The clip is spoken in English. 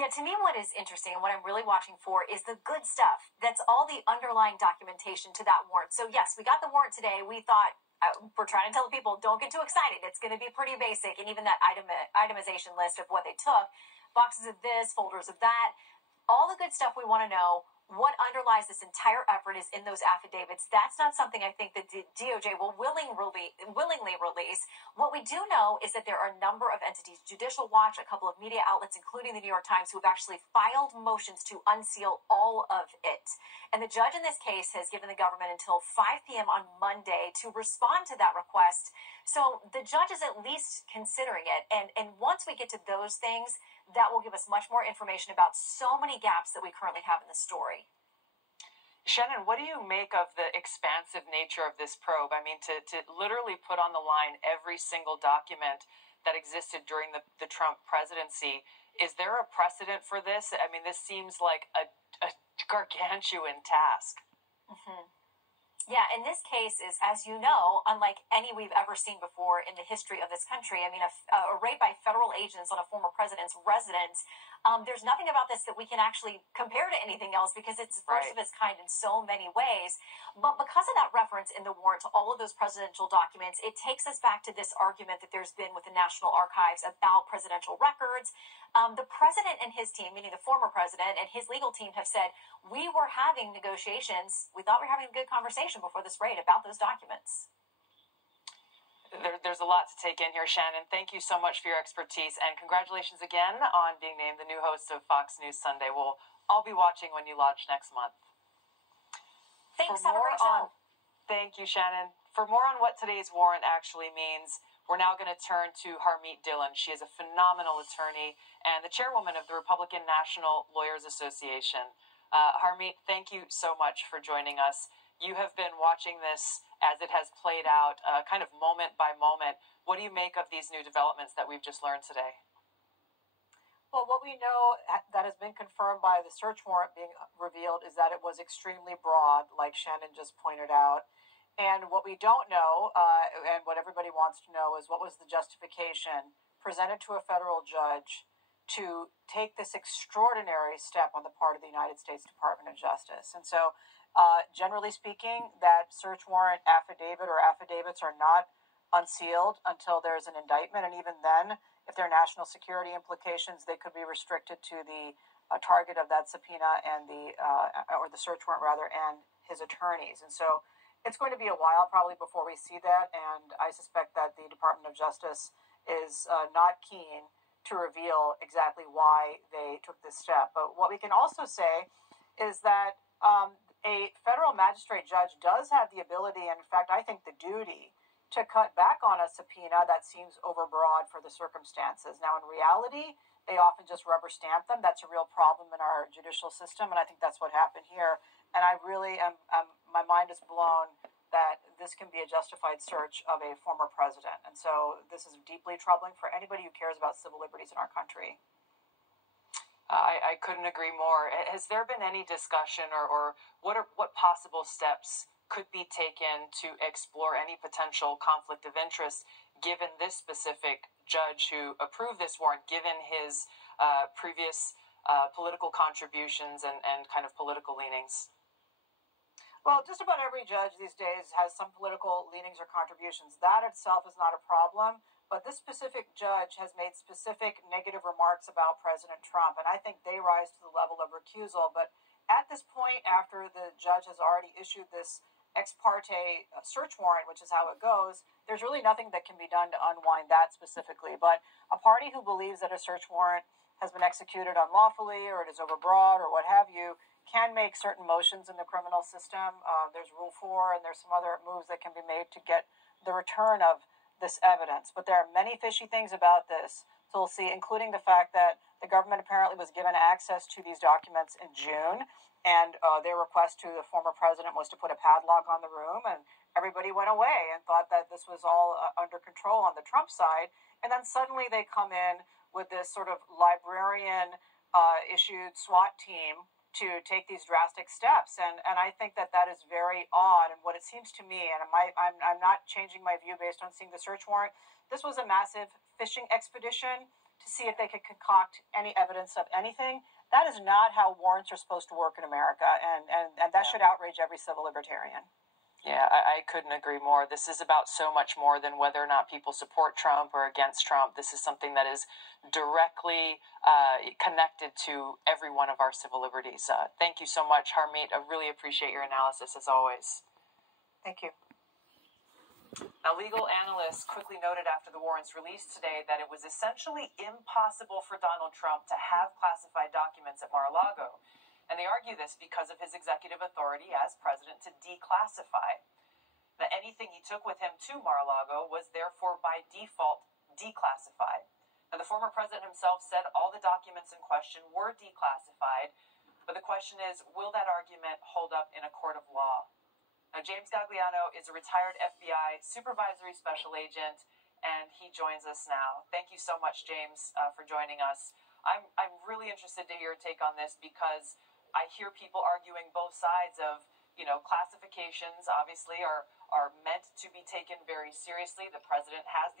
Yeah, to me, what is interesting and what I'm really watching for is the good stuff. That's all the underlying documentation to that warrant. So, yes, we got the warrant today. We thought, we're trying to tell the people, don't get too excited. It's going to be pretty basic. And even that itemization list of what they took, boxes of this, folders of that, all the good stuff we want to know. What underlies this entire effort is in those affidavits. That's not something I think that the DOJ will willingly release. What we do know is that there are a number of entities, Judicial Watch, a couple of media outlets, including the New York Times, who have actually filed motions to unseal all of it. And the judge in this case has given the government until 5 p.m. on Monday to respond to that request. So the judge is at least considering it. And once we get to those things, that will give us much more information about so many gaps that we currently have in the story. Shannon, what do you make of the expansive nature of this probe? I mean, to literally put on the line every single document that existed during the Trump presidency, is there a precedent for this? I mean, this seems like a gargantuan task. Mm-hmm. Yeah, in this case is, as you know, unlike any we've ever seen before in the history of this country. I mean, a raid by federal agents on a former president's residence. There's nothing about this that we can actually compare to anything else because it's first of its kind in so many ways. But because of that reference in the warrant to all of those presidential documents, it takes us back to this argument that there's been with the National Archives about presidential records. The president and his team, meaning the former president and his legal team, have said, we were having negotiations. We thought we were having a good conversation before this raid about those documents. There's a lot to take in here, Shannon. Thank you so much for your expertise, and congratulations again on being named the new host of Fox News Sunday. We'll all be watching when you launch next month. Thanks, have a great show. Thank you, Shannon. For more on what today's warrant actually means, we're now going to turn to Harmeet Dillon. She is a phenomenal attorney and the chairwoman of the Republican National Lawyers Association. Harmeet, thank you so much for joining us. You have been watching this as it has played out, kind of moment by moment. What do you make of these new developments that we've just learned today? Well, what we know that has been confirmed by the search warrant being revealed is that it was extremely broad, like Shannon just pointed out. And what we don't know, and what everybody wants to know, is what was the justification presented to a federal judge to take this extraordinary step on the part of the United States Department of Justice. And so, generally speaking, that search warrant affidavit or affidavits are not unsealed until there's an indictment. And even then, if there are national security implications, they could be restricted to the target of that subpoena and or the search warrant rather, and his attorneys. And so it's going to be a while probably before we see that. And I suspect that the Department of Justice is not keen to reveal exactly why they took this step. But what we can also say is that a federal magistrate judge does have the ability, and in fact, I think the duty, to cut back on a subpoena that seems overbroad for the circumstances. Now, in reality, they often just rubber stamp them. That's a real problem in our judicial system, and I think that's what happened here. And I really am my mind is blown that this can be a justified search of a former president. And so this is deeply troubling for anybody who cares about civil liberties in our country. I couldn't agree more. Has there been any discussion or what possible steps could be taken to explore any potential conflict of interest given this specific judge who approved this warrant, given his previous political contributions and kind of political leanings? Well, just about every judge these days has some political leanings or contributions. That itself is not a problem, but this specific judge has made specific negative remarks about President Trump, and I think they rise to the level of recusal. But at this point, after the judge has already issued this ex parte search warrant, which is how it goes, there's really nothing that can be done to unwind that specifically. But a party who believes that a search warrant has been executed unlawfully or it is overbroad or what have you can make certain motions in the criminal system. There's Rule 4 and there's some other moves that can be made to get the return of this evidence. But there are many fishy things about this. So we'll see, including the fact that the government apparently was given access to these documents in June, and their request to the former president was to put a padlock on the room, and everybody went away and thought that this was all under control on the Trump side. And then suddenly they come in with this sort of librarian-issued SWAT team to take these drastic steps, and I think that is very odd. And what it seems to me, and I'm not changing my view based on seeing the search warrant, this was a massive fishing expedition to see if they could concoct any evidence of anything. That is not how warrants are supposed to work in America, and that should outrage every civil libertarian. Yeah, I couldn't agree more. This is about so much more than whether or not people support Trump or against Trump. This is something that is directly connected to every one of our civil liberties. Thank you so much, Harmeet. I really appreciate your analysis, as always. Thank you. Now, legal analysts quickly noted after the warrants released today that it was essentially impossible for Donald Trump to have classified documents at Mar-a-Lago. And they argue this because of his executive authority as president to declassify. That anything he took with him to Mar-a-Lago was therefore by default declassified. Now, the former president himself said all the documents in question were declassified, but the question is, will that argument hold up in a court of law? Now, James Gagliano is a retired FBI supervisory special agent, and he joins us now. Thank you so much, James, for joining us. I'm really interested to hear your take on this because I hear people arguing both sides of, classifications obviously are meant to be taken very seriously. The president has the